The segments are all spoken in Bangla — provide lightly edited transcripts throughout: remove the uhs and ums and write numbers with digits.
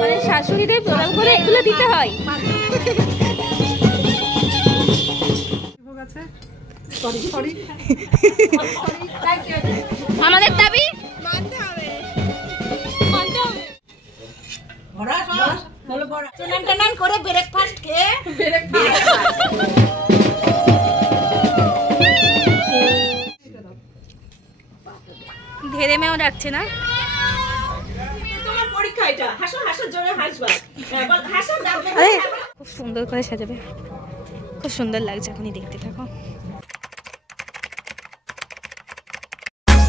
মানে শাশুড়িদের প্রণাম করে এগুলো দিতে হয়। আমাদের দাবি মানতে হবে। করে ব্রেকফাস্ট খেয়ে ধেরে মেও ডাকছে না। খুব সুন্দর করে সাজাবে, খুব সুন্দর লাগছে, এখনই দেখতে থাকো।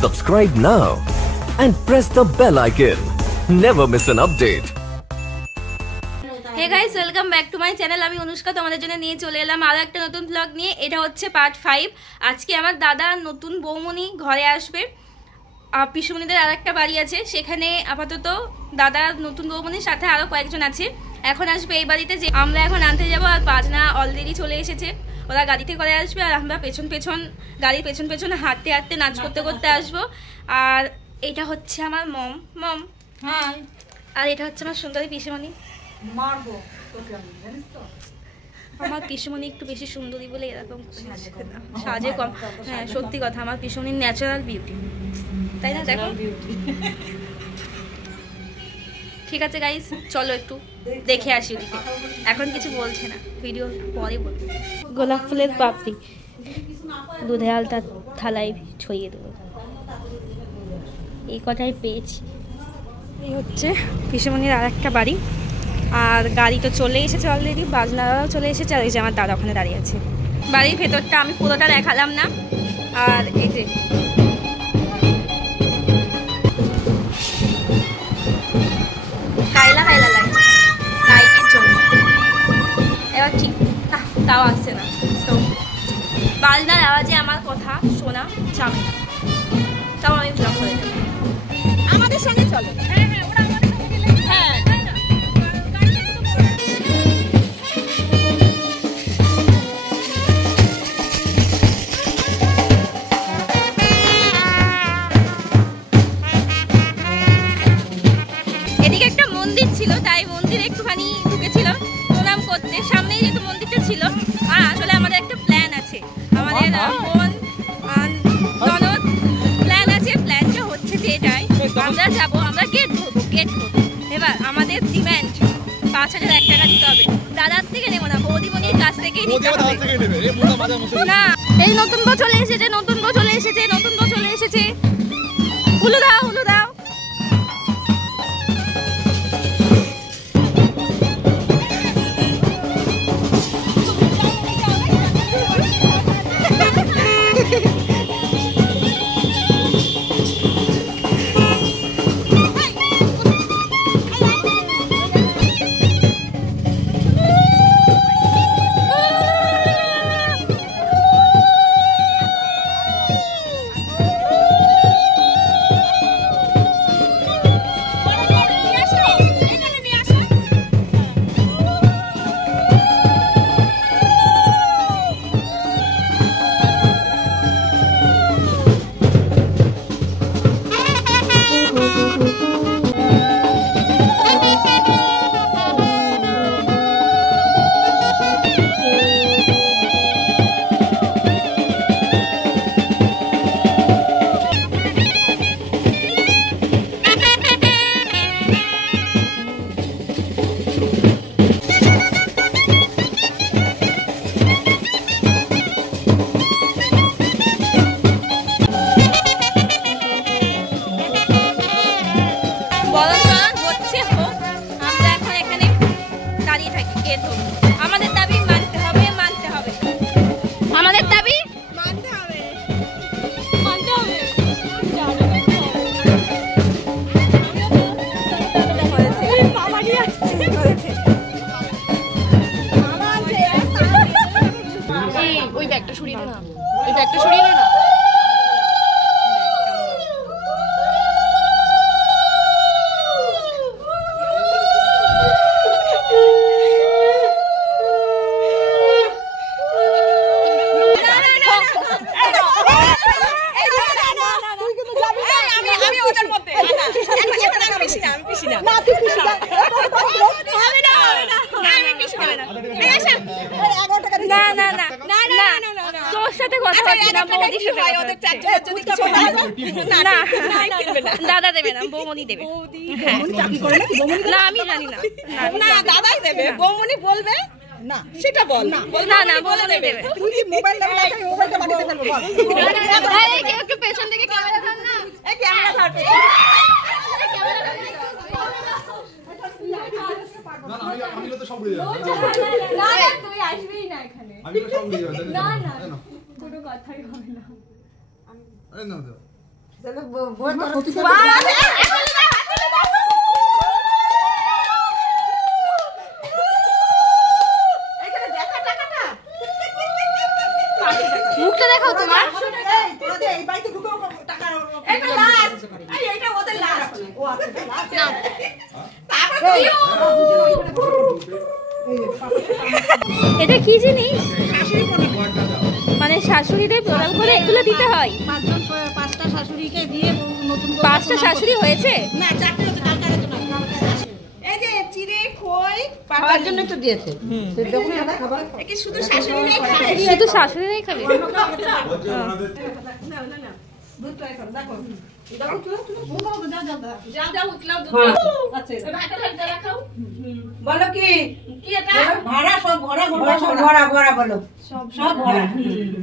Subscribe now and press the bell icon. Never miss an update. Hey guys, welcome back to my channel. আমি অনুষ্কা তোমাদের জন্য নিয়ে চলে এলাম আরো একটা নতুন ব্লগ নিয়ে। এটা হচ্ছে পার্ট 5। আজকে আমার দাদা নতুন বৌমনি ঘরে আসবে। পিসুমনিদের আর একটা বাড়ি আছে, সেখানে আপাতত দাদা নতুন বৌমনির সাথে আরো কয়েকজন আছে। এখন আসবে এই বাড়িতে, যে আমরা এখন আনতে যাবো। আর বাজনা অলরেডি চলে এসেছে, ওরা গাড়িতে করে আসবে আর আমরা পেছন পেছন গাড়ির পেছন পেছন হাঁটতে হাঁটতে নাচ করতে করতে আসবো। আর এটা হচ্ছে আমার মম। হ্যাঁ, আর এটা হচ্ছে আমার সুন্দরী পিসুমনি। আমার পিসুমনি একটু বেশি সুন্দরী বলে এরকম সাজে কম। হ্যাঁ, সত্যি কথা, আমার পিসুমনির ন্যাচারাল বিউটি, তাই না? দেখো। ঠিক আছে গাইস, চলো একটু দেখে আসি ওদিকে। এখন কিছু বলছে না, ভিডিও পরে বলবো। গোলাপ ফুলের পাপড়ি দুধে আলতা থালায় ছড়িয়ে দেবো, এই কথাই পেয়েছি। এই হচ্ছে পিসুমনির আর একটা বাড়ি। আর গাড়ি তো চলে এসেছে অলরেডি, বাজনারাও চলে এসেছে। আর এই যে আমার দাদা ওখানে দাঁড়িয়ে আছে। বাড়ির ভেতরটা আমি পুরোটা দেখালাম না। আর এই যে কাইলা কাইলা লাগছে লাইটের জন্য, এবার ঠিক তাও আসছে না। তো বাজনার আওয়াজে আমার কথা শোনা যাবে না, তাও আমি ব্লগ করে দেবো। আমাদের সঙ্গে চলো। হ্যাঁ হ্যাঁ, ওরা আমাদের সঙ্গে গেলে হ্যাঁ। এদিকে একটা মন্দির ছিল, তাই মন্দিরে একটুখানি ঢুকেছিল প্রণাম করতে। সামনেই যেহেতু মন্দিরটা ছিল, আর আসলে আমাদের একটা প্ল্যান আছে, আমাদের বোন ননদ প্ল্যান আছে। প্ল্যানটা হচ্ছে যে এটাই, আমরা যাবো, আমরা গেট ধরবো। এবার আমাদের ডিম্যান্ড ৫,০০০ টাকা দিতে হবে। দাদার থেকে নেবো না, বৌদিমণির কাছ থেকেই নিতে হবে। না, এই নতুন বউ চলে এসেছে, নতুন বউ চলে এসেছে, নতুন বউ চলে এসেছে। হুলু দাও, হুলু দাও। আমাদের দাবি মানতে হবে, মানতে হবে, আমাদের দাবি মানতে হবে, মানতে হবে। ওই ব্যাগটা সরিয়ে না, ওই ব্যাগটা সরিয়ে না। তোর সাথে কথা বলছি না, বৌদির সাথে কথা বলছি। না দাদা দেবে না, বৌমনি দেবে। না আমি জানি না। না দাদাই দেবে, বৌমনি বলবে না সেটা বল। না না বৌমনি দেবে। তুই কি মোবাইল নাম্বার আছে, মোবাইলটা বাড়িতে ফেলবো বল। এই কেউ একটু পেছন থেকে ক্যামেরা ধর না। এই ক্যামেরা ধর। না না আমি তো সব বুঝে যাবো। না তুই আসবেই না এখানে। আমি তো সব বুঝে যাবো। না না কোনো কথাই হবে না। আরে না দাও। তাহলে বই তোর ক্ষতি বাহ! এখানে দেখা টাকাটা। মুখটা দেখাও তোমার। এই তোরা যে এই বাড়িতে ঢুকে টাকা এটা লাস্ট। এই এইটা ওদের লাস্ট। ও আচ্ছা লাস্ট। নাও। তারপর তুই এটা কি জিনিস? মানে শাশুড়িদের প্রণাম করে এগুলো দিতে হয়? পাঁচটা শাশুড়িকে দিয়ে নতুন 5টা শাশুড়ি হয়েছে? না 4টে হচ্ছে, কালকার জন্য। এই যে চিড়ে খই পাওয়ার জন্য তো দিয়েছে। দেখুন দাদা খাবার কি শুধু শাশুড়িরাই খায়? শুধু শাশুড়িরাই খাবে? না না না দুধ ট্রাই করো দেখো। দেখো তুলো তুলো যাও উঠলাও দুধ। আচ্ছা ভাতটা ঢালতে রাখাও। বলো কি কি এটা ভরা সব ভরা ভরা বলো সব ভরা।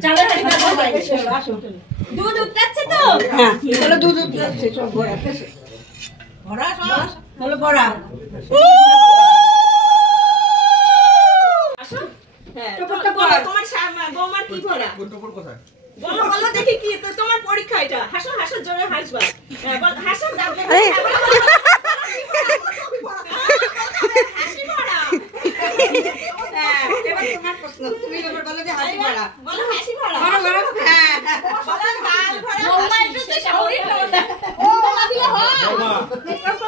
চালের ভাতটা আসো। দুধ উঠছে তো? হ্যাঁ বলো দুধ উঠছে সব ভরা। ভরা সব বলো ভরা। আসো। হ্যাঁ তোমার বৌমার কি ভরা? টোপর কোথায়? বলো বলো দেখি কি তোমার পরীক্ষা এটা। হাসো হাসো জোরে হাসবা। হ্যাঁ বল হাসো দাঁত হাসি ভরা। হ্যাঁ এবার তোমার প্রশ্ন, তুমি এবার বলো যে হাসি ভরা। বলো হাসি ভরা। বলো হ্যাঁ বলো গাল ভরা। বৌমা একটু সে শরীর না ও বলা দিলে হয়।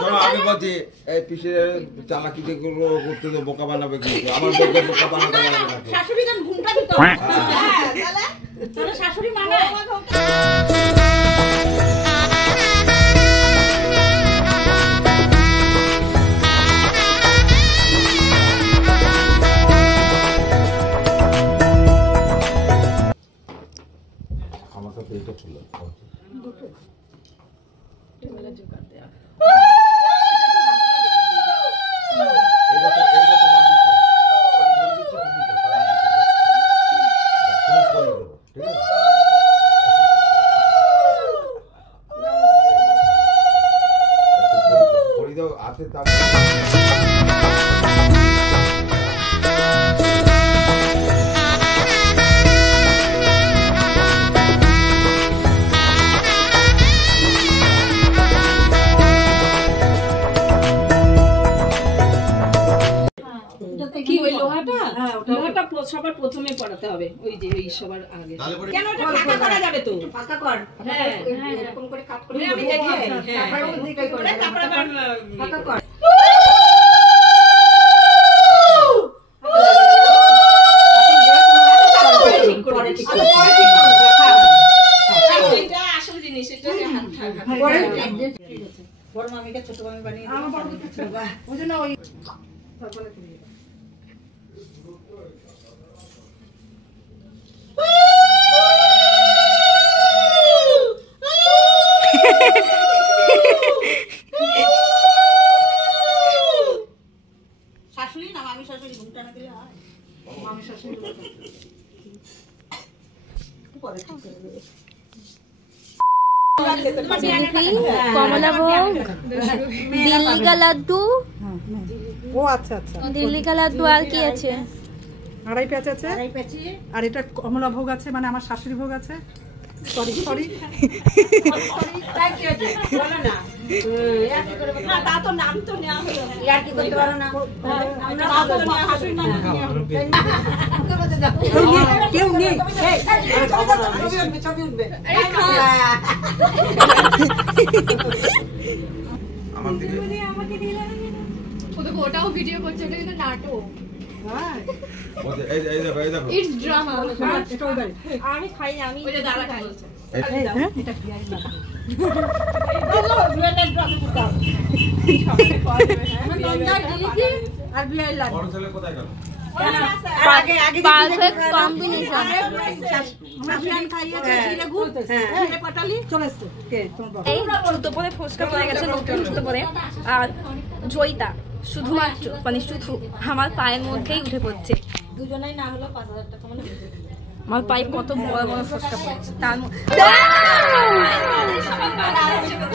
শোনো আমি বলছি এই পিসের চালাকি যেগুলো করতে তো বোকা বানাবে কিন্তু আমার বউকে বোকা বানাতে পারবে না। শাশুড়িদের ঘুমটা দিতে হবে। হ্যাঁ তাহলে তোর শাশুড়ি মানায়। আমার কাছে এটা ছিল আছে তা কি ওই লোহাটা? লোহাটা সবার প্রথমে পড়াতে হবে, ওই যে ওই সবার আগে। কেন ওটা ফাঁকা করা যাবে তো? ফাঁকা কর। হ্যাঁ এরকম করে কাট করে আমি দেখি। হ্যাঁ তারপর আবার ফাঁকা কর। এটা আসল জিনিস, এটা হাত বড় মামিকে ছোট মামি বানিয়ে দিই। আমার বড় ছোট বাবা ওই জন্য ওই তারপরে শাশুড়ি না মামি শাশুড়ি ঘুমটা না দিলে হয়? মামি শাশুড়ি পরে ঠিক করে দেবে। কমলাভোগ, দিল্লি কা লাড্ডু। ও আচ্ছা আচ্ছা, দিল্লি কা লাড্ডু আর কি আছে? আড়াই প্যাচ আছে, আর এটা কমলা ভোগ আছে, মানে আমার শাশুড়ি ভোগ আছে। সরি সরি না তা তো নাম তো নেওয়া হলো, ইয়ার কি করতে পারো না আমরা শাশুড়ি নাম কেউ নেই। ছবি উঠবে। আমার দিকে ওটাও ভিডিও করছে, ওটা কিন্তু নাটক। এই দেখো ইটস ড্রামা। এটা ওই বাড়ি। আমি খাই না, আমি ওই যে দাদা খাই বলছে এটা কি আইলা? আর বিয়াই লাগে। বড় ছেলে কোথায় গেল? Perfect combination. এই জুতো পরে ফোসকা পরে গেছে, নতুন জুতো পরে। আর জয়িতা শুধুমাত্র মানে শুধু আমার পায়ের মধ্যেই উঠে পড়ছে। দুজনেই না হলো 5000 টাকা মানে আমার পায়ে কত বড় বড় ফোসকা পড়েছে, তার মধ্যে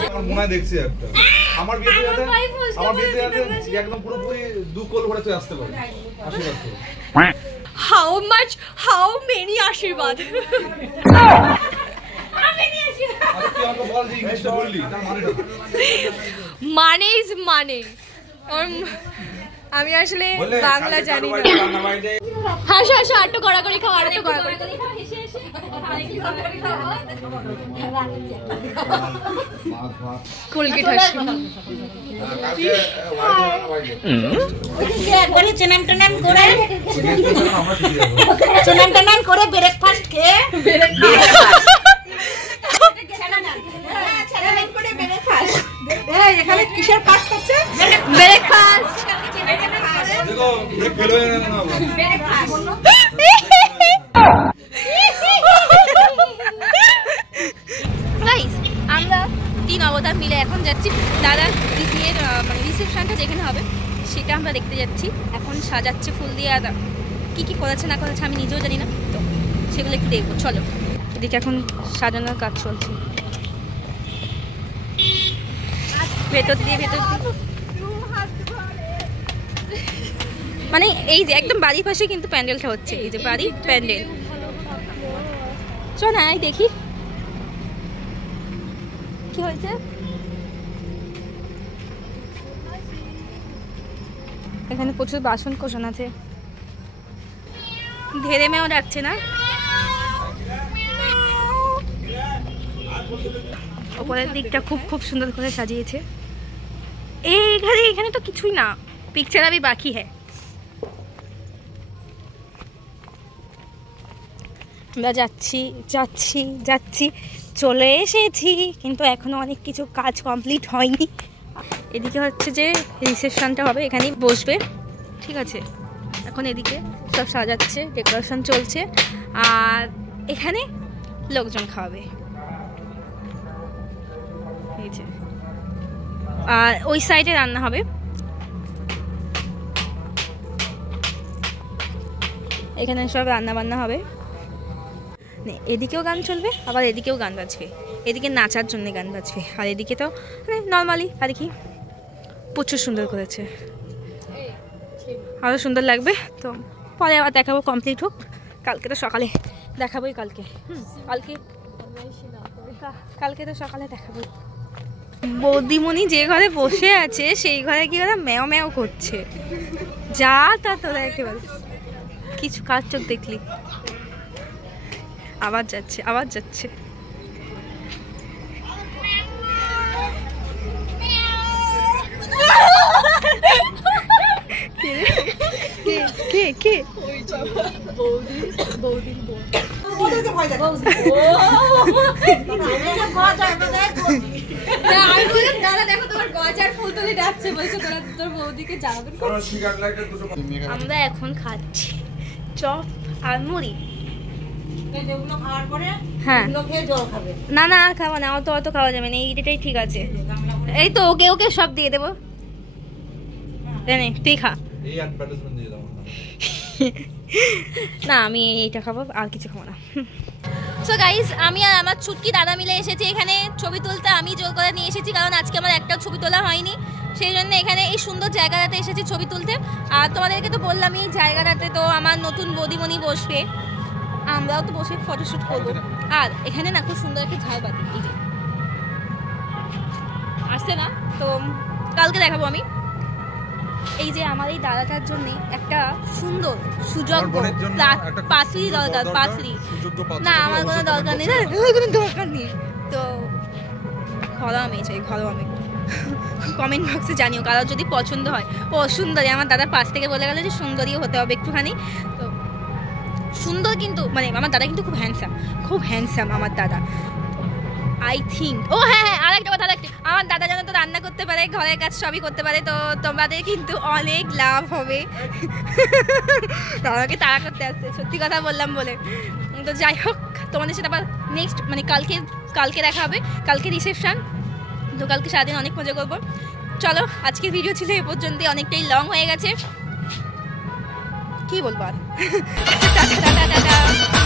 আমার মনে হয় দেখছি একটা আমার বিয়েতে যাতে একদম পুরোপুরি 2 কোল ভরে তুই আসতে পারে। আশীর্বাদ করো। how many আশীর্বাদ? আরে তুই আমাকে বল যে ইংলিশটা বললি তার মানেটা কি? মানে ইজ মানে। আমি আসলে বাংলা জানি না। হাসো হাসো, আটটু কড়াকড়ি খাও, আর একটু কড়াকড়ি কোলগেট হাসি। একবারে চেনান টেনান করে আমরা শিখে যাবো। চেনান টেনান করে ব্রেকফাস্ট খেয়ে এখানে কিসের পাস করছে? ব্রেকফাস্ট। দেখো ব্রেক ফেল হয়ে গেল না আবার। গাইস, আমরা 3 অবতার মিলে এখন যাচ্ছি দাদার বিয়ের মানে রিসেপশনটা যেখানে হবে সেটা আমরা দেখতে যাচ্ছি। এখন সাজাচ্ছে ফুল দিয়ে, আদা কী কী করেছে না করেছে আমি নিজেও জানি না, তো সেগুলো একটু দেখবো। চলো, এদিকে এখন সাজানোর কাজ চলছে। ভেতর দিয়ে মানে এই যে একদম বাড়ির পাশে কিন্তু প্যান্ডেলটা হচ্ছে, এই যে বাড়ির প্যান্ডেল। চল না দেখি কি হয়েছে। এখানে প্রচুর বাসন কোসন আছে, ধেরে মেয়েও ডাকছে না। ওপরের দিকটা খুব সুন্দর করে সাজিয়েছে। এখানে তো কিছুই না, পিকচার আবি বাকি হ্যাঁ। আমরা যাচ্ছি চলে এসেছি, কিন্তু এখনো অনেক কিছু কাজ কমপ্লিট হয়নি। এদিকে হচ্ছে যে রিসেপশনটা হবে, এখানেই বসবে, ঠিক আছে। এখন এদিকে সব সাজাচ্ছে, ডেকোরেশন চলছে, আর এখানে লোকজন খাওয়াবে। এই যে, আর ওই সাইডে রান্না হবে। এখানে সব রান্না বান্না হবে। এদিকেও গান চলবে, আবার এদিকেও গান বাজবে। এদিকে নাচার জন্য গান বাজবে, আর এদিকে তো মানে নর্মালি আর কি। প্রচুর সুন্দর করেছে, আরও সুন্দর লাগবে। তো পরে আবার দেখাবো, কমপ্লিট হোক। কালকে তো সকালে দেখাবোই, কালকে তো সকালে দেখাবোই। বৌদিমণি যে ঘরে বসে আছে সেই ঘরে কি ওরা ম্যাও ম্যাও করছে, যা তা তোরা একেবারে কিছু কাজ চোখ দেখলি। আবার যাচ্ছে কে দাদা দেখো তোমার গজার ফুল তুলে ডাকছে, বলছো তোর বৌদিকে যাবেন। আমরা এখন খাচ্ছি চপ আর মুড়ি। হ্যাঁ না আর খাবো না, অত খাওয়া যাবে না, এইটাই ঠিক আছে। এই তো ওকে সব দিয়ে দেবো, তুই খা। না আমি এইটা খাবো, আর কিছু খাবো না। সো গাইস, আমি আর আমার ছুটকি দাদা মিলে এসেছি এখানে ছবি তুলতে। আমি জোর করে নিয়ে এসেছি, কারণ আজকে আমার একটাও ছবি তোলা হয়নি, সেই জন্য এখানে এই সুন্দর জায়গাটাতে এসেছি ছবি তুলতে। আর তোমাদেরকে তো বললাম এই জায়গাটাতে তো আমার নতুন বৌদিমণি বসবে, আমরাও তো বসে ফটোশ্যুট করবো। আর এখানে না খুব সুন্দর একটা ঝাড়বাতি, এই যে আসছে না, তো কালকে দেখাবো আমি। এই যে আমার এই দাদাটার জন্য একটা সুন্দর সুযোগ পাত্রী দরকার, পাত্রী না আমার কোনো দরকার নেই, তো ঘরোয়া মেয়ে চাই, ঘরোয়া মেয়ে। কমেন্ট বক্সে জানিও কারোর যদি পছন্দ হয়। ও সুন্দরী, আমার দাদার পাশ থেকে বলে গেল যে সুন্দরীও হতে হবে একটুখানি। তো সুন্দর কিন্তু মানে আমার দাদা কিন্তু খুব হ্যান্ডসাম আমার দাদা। I think. ও হ্যাঁ হ্যাঁ, আর একটা কথা, আমার দাদা যেন তো রান্না করতে পারে, ঘরের কাজ সবই করতে পারে, তো তোমাদের কিন্তু অনেক লাভ হবে। আমাকে তাড়া করতে আসছে, সত্যি কথা বললাম বলে। তো যাই হোক, তোমাদের সাথে আবার নেক্সট মানে কালকে দেখা হবে, কালকে রিসেপশন, তো কালকে সারাদিন অনেক মজা করবো। চলো, আজকের ভিডিও ছিল এ পর্যন্তই, অনেকটাই লং হয়ে গেছে, কি বলবো আর। Tata tata tata.